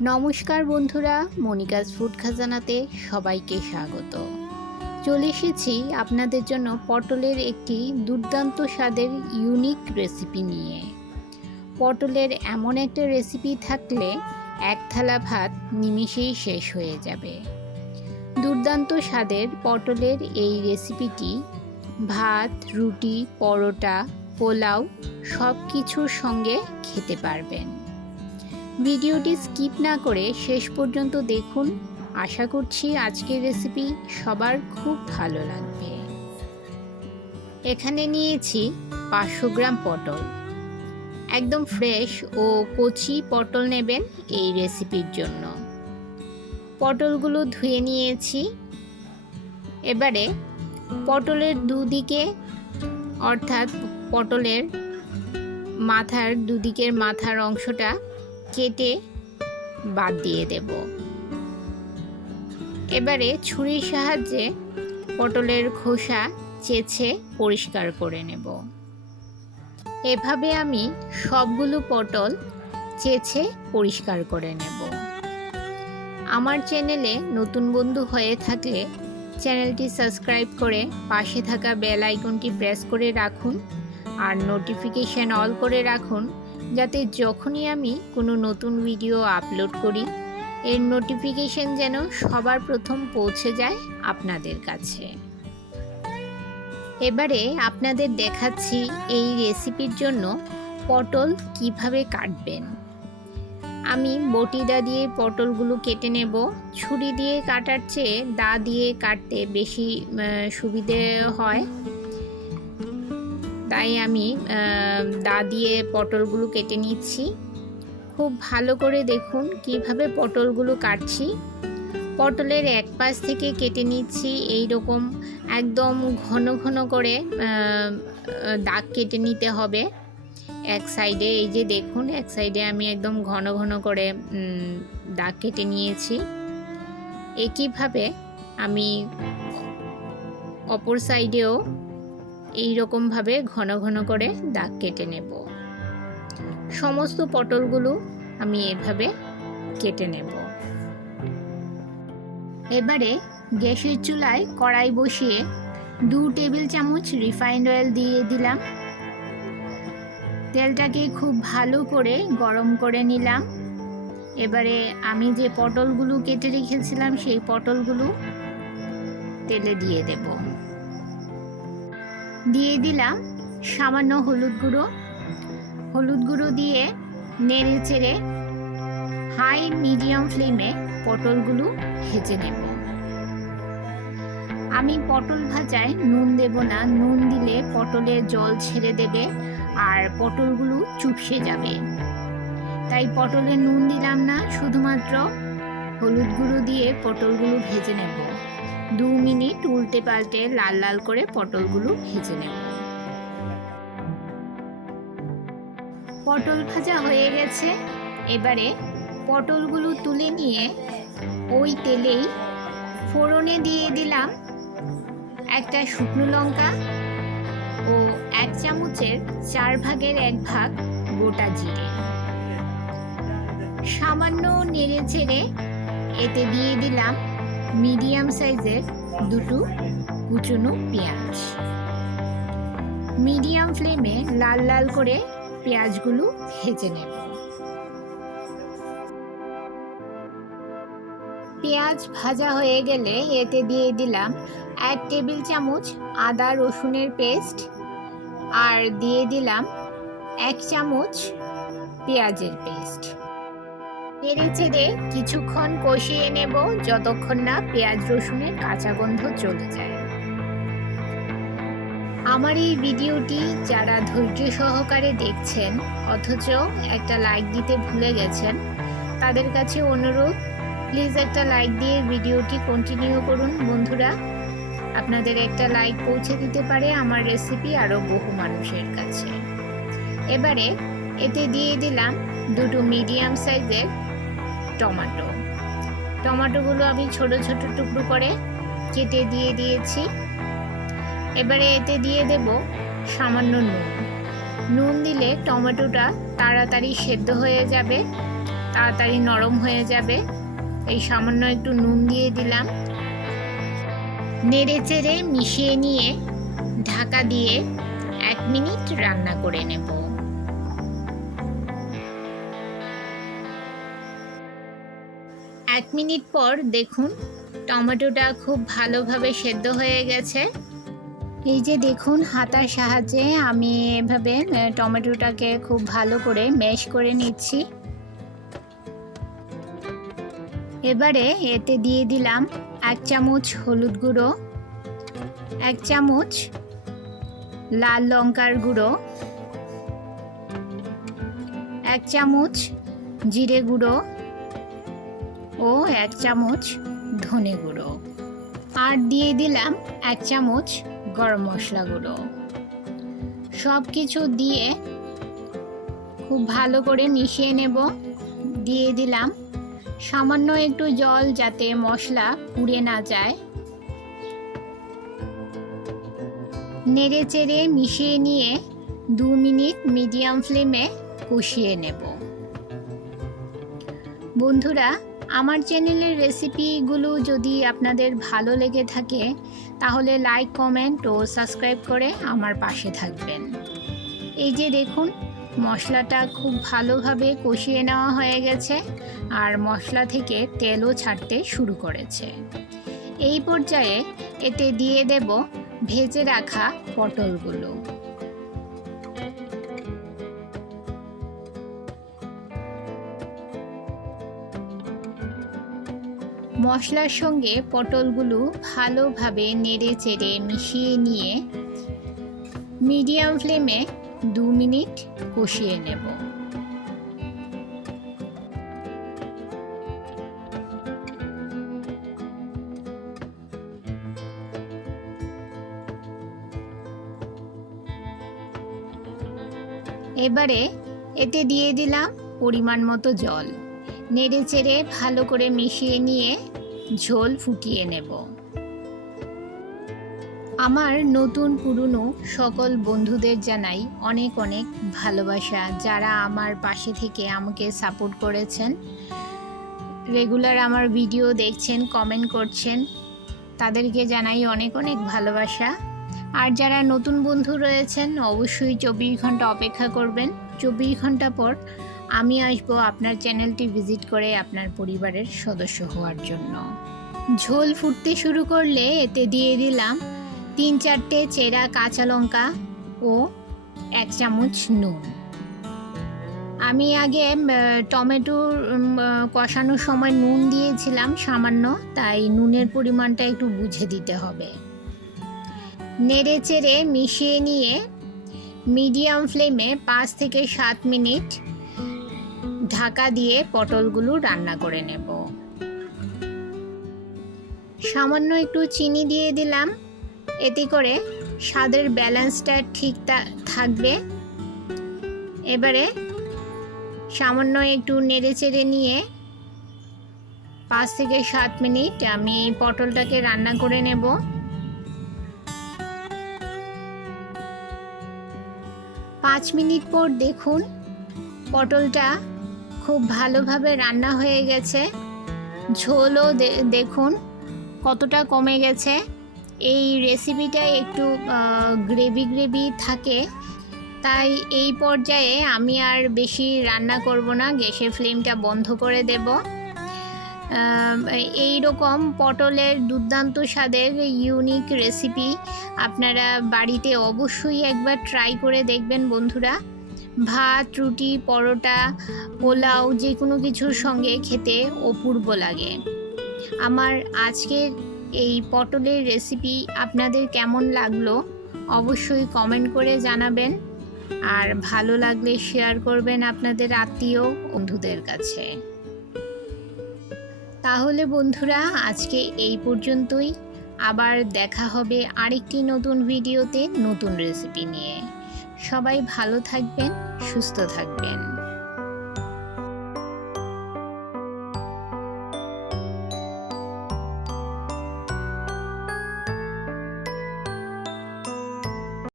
নমস্কার বন্ধুরা, Monica's food খাজানাতে সবাইকে স্বাগত। চলে এসেছি আপনাদের জন্য পটলের একটি দুর্দান্ত স্বাদের ইউনিক রেসিপি নিয়ে। পটলের এমন একটা রেসিপি থাকলে এক থালা ভাত নিমেষেই শেষ হয়ে যাবে। দুর্দান্ত স্বাদের পটলের এই রেসিপিটি ভাত, রুটি, পরোটা, পোলাও সব কিছুর সঙ্গে খেতে পারবেন। ভিডিওটি স্কিপ না করে শেষ পর্যন্ত দেখুন। আশা করছি আজকের রেসিপি সবার খুব ভালো লাগবে। এখানে নিয়েছি 500 গ্রাম পটল। একদম ফ্রেশ ও কচি পটল নেবেন এই রেসিপির জন্য। পটলগুলো ধুয়ে নিয়েছি। এবারে পটলের দুদিকে অর্থাৎ পটলের দুদিকের মাথার অংশটা কেটে বাদ দিয়ে দেব। এবারে ছুরির সাহায্যে পটলের খোসা চেঁচে পরিষ্কার করে নেব। এভাবে আমি সবগুলো পটল চেঁচে পরিষ্কার করে নেব। আমার চ্যানেলে নতুন বন্ধু হয়ে থাকলে চ্যানেলটি সাবস্ক্রাইব করে পাশে থাকা বেল আইকনটি প্রেস করে রাখুন আর নোটিফিকেশন অল করে রাখুন, যাতে যখনই আমি কোনো নতুন ভিডিও আপলোড করি এর নোটিফিকেশন যেন সবার প্রথম পৌঁছে যায় আপনাদের কাছে। এবারে আপনাদের দেখাচ্ছি এই রেসিপির জন্য পটল কিভাবে কাটবেন। আমি বটি দা দিয়ে পটলগুলো কেটে নেব। ছুরি দিয়ে কাটার চেয়ে দা দিয়ে কাটতে বেশি সুবিধে হয়, তাই আমি দা দিয়ে পটলগুলো কেটে নিচ্ছি। খুব ভালো করে দেখুন কিভাবে পটলগুলো কাটছি। পটলের এক পাশ থেকে কেটে নিচ্ছি এই রকম একদম ঘন ঘন করে দাগ কেটে নিতে হবে। এক সাইডে এই যে দেখুন, এক সাইডে আমি একদম ঘন ঘন করে দাগ কেটে নিয়েছি। একইভাবে আমি অপর সাইডেও এই রকমভাবে ঘন ঘন করে দাগ কেটে নেব। সমস্ত পটলগুলো আমি এভাবে কেটে নেব। এবারে গ্যাসের চুলায় কড়াই বসিয়ে 2 টেবিল চামচ রিফাইন্ড অয়েল দিয়ে দিলাম। তেলটাকে খুব ভালো করে গরম করে নিলাম। এবারে আমি যে পটলগুলো কেটে রেখেছিলাম সেই পটলগুলো তেলে দিয়ে দেব। দিয়ে দিলাম সামান্য হলুদ গুঁড়ো দিয়ে নেড়ে চেড়ে হাই মিডিয়াম ফ্লেমে পটলগুলো ভেজে নেব। আমি পটল ভাজায় নুন দেব না, নুন দিলে পটলের জল ছেড়ে দেবে আর পটলগুলো চুপসে যাবে, তাই পটলে নুন দিলাম না, শুধুমাত্র হলুদ গুঁড়ো দিয়ে পটলগুলো ভেজে নেব। 2 মিনিট উল্টে পাল্টে লাল লাল করে পটলগুলো ভেজে নেব। পটল ভাজা হয়ে গেছে। এবারে পটলগুলো তুলে নিয়ে ওই তেলেই ফোড়নে দিয়ে দিলাম একটা শুকনো লঙ্কা ও 1 চামচের 4 ভাগের 1 ভাগ গোটা জিরে। সামান্য নেড়ে চেড়ে এতে দিয়ে দিলাম মিডিয়াম সাইজের 2 কুচনো পেঁয়াজ। মিডিয়াম ফ্লেমে লাল লাল করে পেঁয়াজগুলো ভেজে নেব। পেঁয়াজ ভাজা হয়ে গেলে এতে দিয়ে দিলাম 1 টেবিল চামচ আদা রসুনের পেস্ট আর দিয়ে দিলাম 1 চামচ পেঁয়াজের পেস্ট। নেড়ে চেড়ে কিছুক্ষণ কষিয়ে নেব যতক্ষণ না পেঁয়াজ রসুনের কাঁচা গন্ধ চলে যায়। আমার এই ভিডিওটি যারা ধৈর্য সহকারে দেখছেন অথচ একটা লাইক দিতে ভুলে গেছেন, তাদের কাছে অনুরোধ, প্লিজ একটা লাইক দিয়ে ভিডিওটি কন্টিনিউ করুন বন্ধুরা। আপনাদের একটা লাইক পৌঁছে দিতে পারে আমার রেসিপি আরও বহু মানুষের কাছে। এবারে এতে দিয়ে দিলাম 2 মিডিয়াম সাইজের টমেটোগুলো আমি ছোট ছোট টুকরো করে কেটে দিয়ে দিয়েছি। এবারে এতে দিয়ে দেব সামান্য নুন দিলে টমেটোটা তাড়াতাড়ি সেদ্ধ হয়ে যাবে। তাড়াতাড়ি নরম হয়ে যাবে। এই সামান্য একটু নুন দিয়ে দিলাম। নেড়ে চেড়ে মিশিয়ে নিয়ে ঢাকা দিয়ে 1 মিনিট রান্না করে নেব। 1 মিনিট পর দেখুন টমেটোটা খুব ভালোভাবে সেদ্ধ হয়ে গেছে। এই যে দেখুন হাতার সাহায্যে আমি এভাবে টমেটোটাকে খুব ভালো করে ম্যাশ করে নিচ্ছি। এবারে এতে দিয়ে দিলাম 1 চামচ হলুদ গুঁড়ো, 1 চামচ লাল লঙ্কার গুঁড়ো, 1 চামচ জিরে গুঁড়ো ও 1 চামচ ধনে গুঁড়ো, আর দিয়ে দিলাম 1 চামচ গরম মশলা গুঁড়ো। সব কিছু দিয়ে খুব ভালো করে মিশিয়ে নেব। দিয়ে দিলাম সামান্য একটু জল যাতে মশলা পুড়ে না যায়। নেড়ে চেড়ে মিশিয়ে নিয়ে 2 মিনিট মিডিয়াম ফ্লেমে কষিয়ে নেব। বন্ধুরা, আমার চ্যানেলের রেসিপিগুলো যদি আপনাদের ভালো লেগে থাকে তাহলে লাইক, কমেন্ট ও সাবস্ক্রাইব করে আমার পাশে থাকবেন। এই যে দেখুন মশলাটা খুব ভালোভাবে কষিয়ে নেওয়া হয়ে গেছে আর মশলা থেকে তেলও ছাড়তে শুরু করেছে। এই পর্যায়ে এতে দিয়ে দেব ভেজে রাখা পটলগুলো। মশলার সঙ্গে পটলগুলো ভালোভাবে নেড়ে চেড়ে মিশিয়ে নিয়ে মিডিয়াম ফ্লেমে 2 মিনিট কষিয়ে নেব। এবারে এতে দিয়ে দিলাম পরিমাণ মতো জল। নেড়ে চেড়ে ভালো করে মিশিয়ে নিয়ে ঝোল ফুটিয়ে নেব। আমার নতুন পুরনো সকল বন্ধুদের জানাই অনেক অনেক ভালোবাসা, যারা আমার পাশে থেকে আমাকে সাপোর্ট করেছেন, রেগুলার আমার ভিডিও দেখছেন, কমেন্ট করছেন, তাদেরকে জানাই অনেক অনেক ভালোবাসা। আর যারা নতুন বন্ধু রয়েছেন অবশ্যই 24 ঘন্টা অপেক্ষা করবেন। 24 ঘন্টা পর আমি আসব আপনার চ্যানেলটি ভিজিট করে আপনার পরিবারের সদস্য হওয়ার জন্য। ঝোল ফুটতে শুরু করলে এতে দিয়ে দিলাম 3-4টে চেরা কাঁচা লঙ্কা ও 1 চামচ নুন। আমি আগে টমেটো কষানোর সময় নুন দিয়েছিলাম সামান্য, তাই নুনের পরিমাণটা একটু বুঝে দিতে হবে। নেড়ে চেড়ে মিশিয়ে নিয়ে মিডিয়াম ফ্লেমে 5 থেকে 7 মিনিট ঢাকা দিয়ে পটলগুলো রান্না করে নেব। সামান্য একটু চিনি দিয়ে দিলাম, এতে করে স্বাদের ব্যালেন্সটা ঠিক থাকবে। এবারে সামান্য একটু নেড়ে চেড়ে নিয়ে 5 থেকে 7 মিনিট আমি পটলটাকে রান্না করে নেব। 5 মিনিট পর দেখুন পটলটা খুব ভালোভাবে রান্না হয়ে গেছে। ঝোলও দেখুন কতটা কমে গেছে। এই রেসিপিটা একটু গ্রেভি গ্রেভি থাকে, তাই এই পর্যায়ে আমি আর বেশি রান্না করব না, গ্যাসের ফ্লেমটা বন্ধ করে দেব। এই রকম পটলের দুর্দান্ত স্বাদের ইউনিক রেসিপি আপনারা বাড়িতে অবশ্যই একবার ট্রাই করে দেখবেন বন্ধুরা। ভাত, রুটি, পরোটা, পোলাও যে কোনো কিছুর সঙ্গে খেতে অপূর্ব লাগে। আমার আজকের এই পটলের রেসিপি আপনাদের কেমন লাগলো অবশ্যই কমেন্ট করে জানাবেন, আর ভালো লাগলে শেয়ার করবেন আপনাদের আত্মীয় বন্ধুদের কাছে। তাহলে বন্ধুরা আজকে এই পর্যন্তই। আবার দেখা হবে আরেকটি নতুন ভিডিওতে নতুন রেসিপি নিয়ে। সবাই ভালো থাকবেন, সুস্থ থাকবেন।